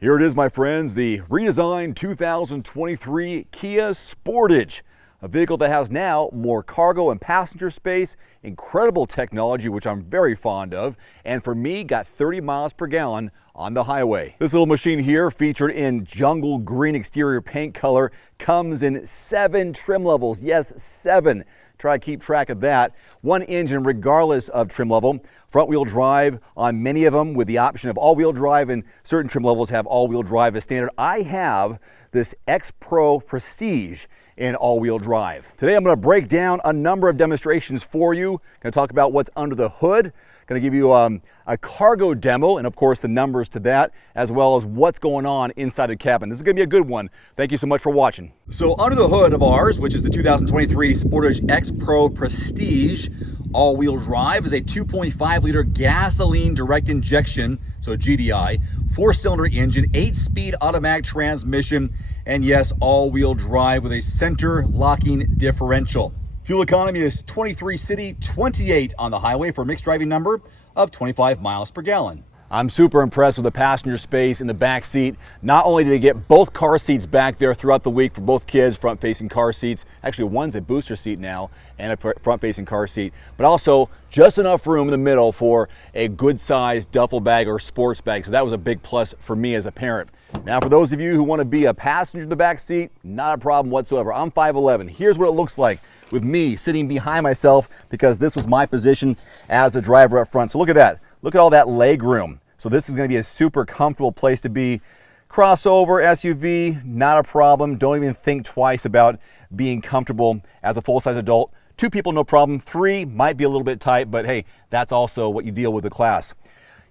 Here it is, my friends, the redesigned 2023 Kia Sportage. A vehicle that has now more cargo and passenger space, incredible technology, which I'm very fond of, and for me, got 30 miles per gallon on the highway. This little machine here, featured in jungle green exterior paint color, comes in 7 trim levels. Yes, 7. Try to keep track of that. 1 engine regardless of trim level. Front wheel drive on many of them with the option of all wheel drive, and certain trim levels have all wheel drive as standard. I have this X Pro Prestige in all-wheel drive. Today I'm going to break down a number of demonstrations for you. Going to talk about what's under the hood. Going to give you a cargo demo and of course the numbers to that, as well as what's going on inside the cabin. This is going to be a good one. Thank you so much for watching. So under the hood of ours, which is the 2023 Sportage X Pro Prestige all-wheel drive, is a 2.5 liter gasoline direct injection, so GDI, 4-cylinder engine, 8-speed automatic transmission, and yes, all-wheel drive with a center locking differential. Fuel economy is 23 city, 28 on the highway for a mixed driving number of 25 miles per gallon. I'm super impressed with the passenger space in the back seat. Not only did they get both car seats back there throughout the week for both kids, front-facing car seats. Actually, one's a booster seat now and a front-facing car seat, but also just enough room in the middle for a good-sized duffel bag or sports bag. So that was a big plus for me as a parent. Now, for those of you who want to be a passenger in the back seat, not a problem whatsoever. I'm 5'11". Here's what it looks like with me sitting behind myself, because this was my position as the driver up front. So look at that. Look at all that leg room. So this is going to be a super comfortable place to be. Crossover, SUV, not a problem. Don't even think twice about being comfortable as a full-size adult. 2 people, no problem. 3 might be a little bit tight, but hey, that's also what you deal with the class.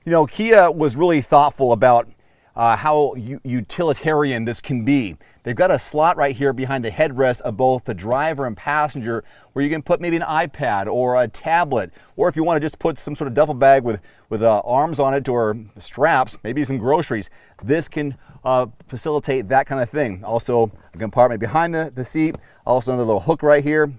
You know, Kia was really thoughtful about how utilitarian this can be. They've got a slot right here behind the headrest of both the driver and passenger where you can put maybe an iPad or a tablet, or if you want to just put some sort of duffel bag with arms on it or straps, maybe some groceries. This can facilitate that kind of thing. Also, a compartment behind the seat, also another little hook right here.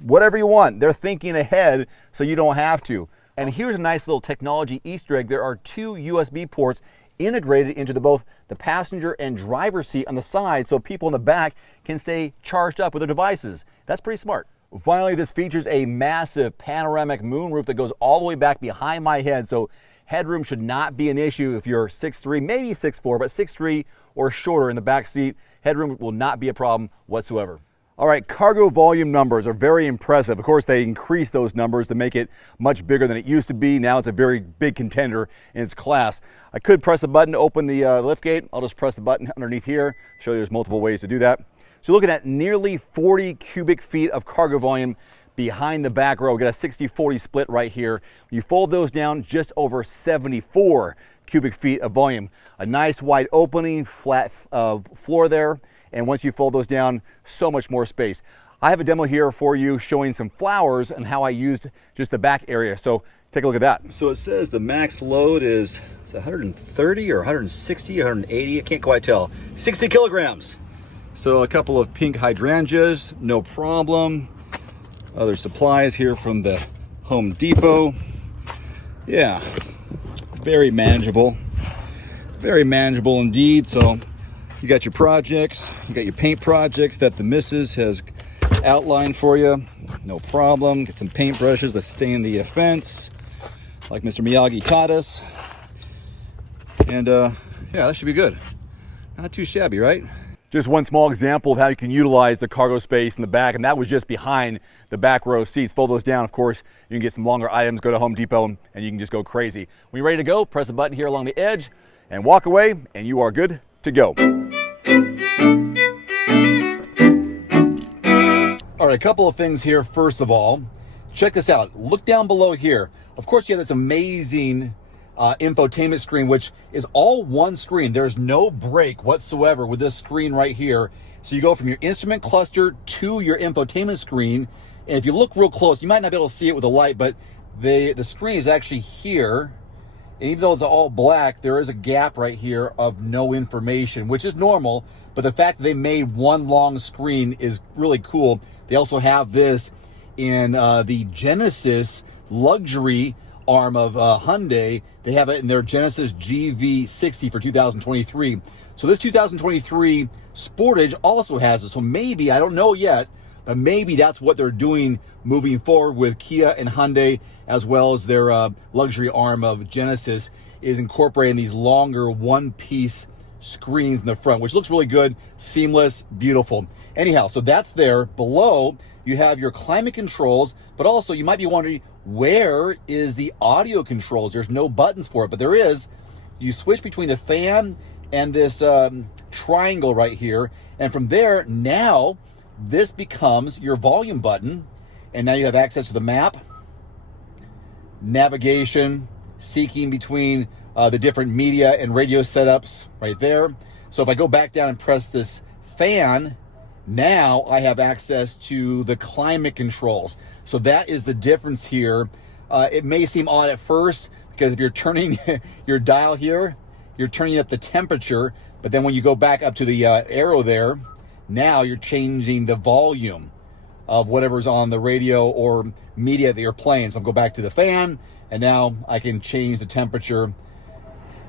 Whatever you want. They're thinking ahead so you don't have to. And here's a nice little technology Easter egg. There are 2 USB ports integrated into both the passenger and driver seat on the side, so people in the back can stay charged up with their devices. That's pretty smart. Finally, this features a massive panoramic moonroof that goes all the way back behind my head, so headroom should not be an issue if you're 6'3", maybe 6'4", but 6'3" or shorter in the back seat. Headroom will not be a problem whatsoever. All right, cargo volume numbers are very impressive. Of course, they increased those numbers to make it much bigger than it used to be. Now it's a very big contender in its class. I could press a button to open the lift gate. I'll just press the button underneath here, show you there's multiple ways to do that. So looking at nearly 40 cubic feet of cargo volume behind the back row. Got a 60-40 split right here. When you fold those down, just over 74 cubic feet of volume. A nice wide opening, flat floor there. And once you fold those down, so much more space. I have a demo here for you showing some flowers and how I used just the back area. So take a look at that. So it says the max load is 130 or 160, 180, I can't quite tell. 60 kilograms. So a couple of pink hydrangeas, no problem. Other supplies here from the Home Depot. Yeah, very manageable. Very manageable indeed. So you got your projects, you got your paint projects that the missus has outlined for you. No problem. Get some paint brushes that stain the fence, like Mr. Miyagi taught us. And yeah, that should be good. Not too shabby, right? Just one small example of how you can utilize the cargo space in the back, and that was just behind the back row seats. Fold those down, of course, you can get some longer items, go to Home Depot, and you can just go crazy. When you're ready to go, press a button here along the edge and walk away, and you are good to go. All right, a couple of things here. First of all, check this out. Look down below here. Of course, you have this amazing infotainment screen, which is all one screen. There's no break whatsoever with this screen right here. So you go from your instrument cluster to your infotainment screen. And if you look real close, you might not be able to see it with the light, but the screen is actually here. And even though it's all black, there is a gap right here of no information, which is normal. But the fact that they made one long screen is really cool. They also have this in the Genesis luxury arm of Hyundai. They have it in their Genesis GV60 for 2023. So this 2023 Sportage also has it. So maybe, I don't know yet, but maybe that's what they're doing moving forward with Kia and Hyundai, as well as their luxury arm of Genesis, is incorporating these longer one-piece screens in the front, which looks really good, seamless, beautiful. Anyhow, so that's there. Below, you have your climate controls, but also you might be wondering, where is the audio controls? There's no buttons for it, but there is. You switch between the fan and this triangle right here, and from there, now this becomes your volume button, and now you have access to the map, navigation, seeking between the different media and radio setups right there. So if I go back down and press this fan, now I have access to the climate controls. So that is the difference here. It may seem odd at first, because if you're turning your dial here, you're turning up the temperature, but then when you go back up to the arrow there, now you're changing the volume of whatever's on the radio or media that you're playing. So I'll go back to the fan, and now I can change the temperature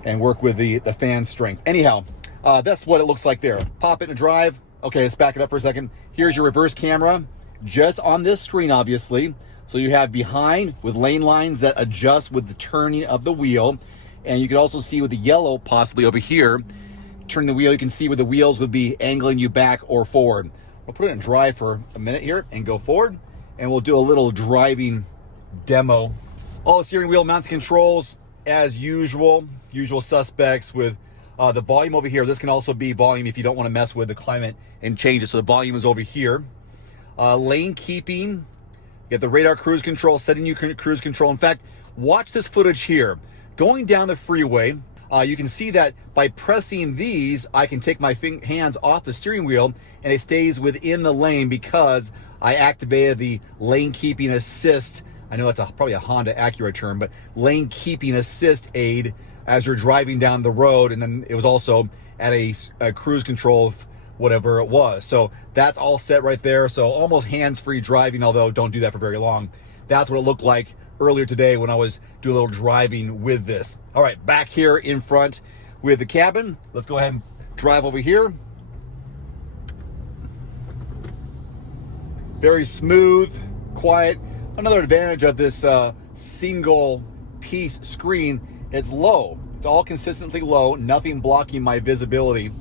and work with the fan strength. Anyhow, that's what it looks like there. Pop it in drive. Okay, let's back it up for a second. Here's your reverse camera, just on this screen, obviously. So you have behind with lane lines that adjust with the turning of the wheel. And you can also see with the yellow, possibly over here, turning the wheel, you can see where the wheels would be angling you back or forward. We'll put it in drive for a minute here and go forward, and we'll do a little driving demo. All the steering wheel mounted controls, as usual suspects with the volume over here. This can also be volume if you don't want to mess with the climate and change it. So the volume is over here. Lane keeping, you get the radar cruise control, setting you cruise control. In fact, watch this footage here. Going down the freeway, you can see that by pressing these, I can take my hands off the steering wheel and it stays within the lane because I activated the lane keeping assist. I know it's probably a Honda Acura term, but lane keeping assist aid as you're driving down the road. And then it was also at a cruise control of whatever it was. So that's all set right there. So almost hands-free driving, although don't do that for very long. That's what it looked like earlier today when I was doing a little driving with this. All right, back here in front with the cabin. Let's go ahead and drive over here. Very smooth, quiet. Another advantage of this single piece screen, it's low. It's all consistently low, nothing blocking my visibility.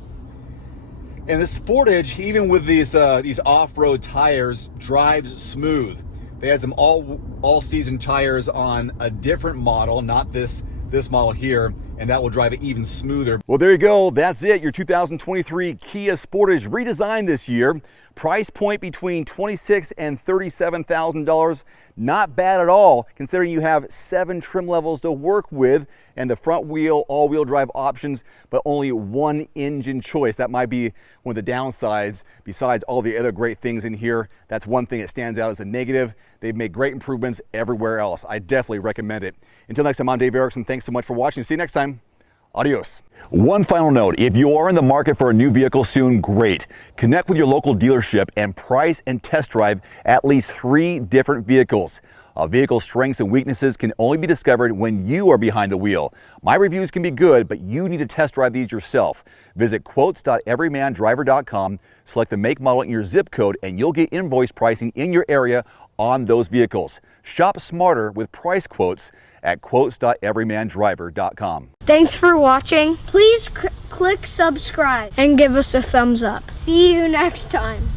And the Sportage, even with these off-road tires, drives smooth. They had some all-season tires on a different model, not this model here, and that will drive it even smoother. Well, there you go. That's it. Your 2023 Kia Sportage, redesigned this year. Price point between $26,000 and $37,000. Not bad at all, considering you have 7 trim levels to work with and the front wheel, all-wheel drive options, but only one engine choice. That might be one of the downsides. Besides all the other great things in here, that's one thing that stands out as a negative. They've made great improvements everywhere else. I definitely recommend it. Until next time, I'm Dave Erickson. Thanks so much for watching. See you next time. Adios. One final note, if you are in the market for a new vehicle soon, great. Connect with your local dealership and price and test drive at least 3 different vehicles. A vehicle's strengths and weaknesses can only be discovered when you are behind the wheel. My reviews can be good, but you need to test drive these yourself. Visit quotes.everymandriver.com, select the make, model, and your zip code, and you'll get invoice pricing in your area on those vehicles. Shop smarter with price quotes at quotes.everymandriver.com. Thanks for watching. Please click subscribe and give us a thumbs up. See you next time.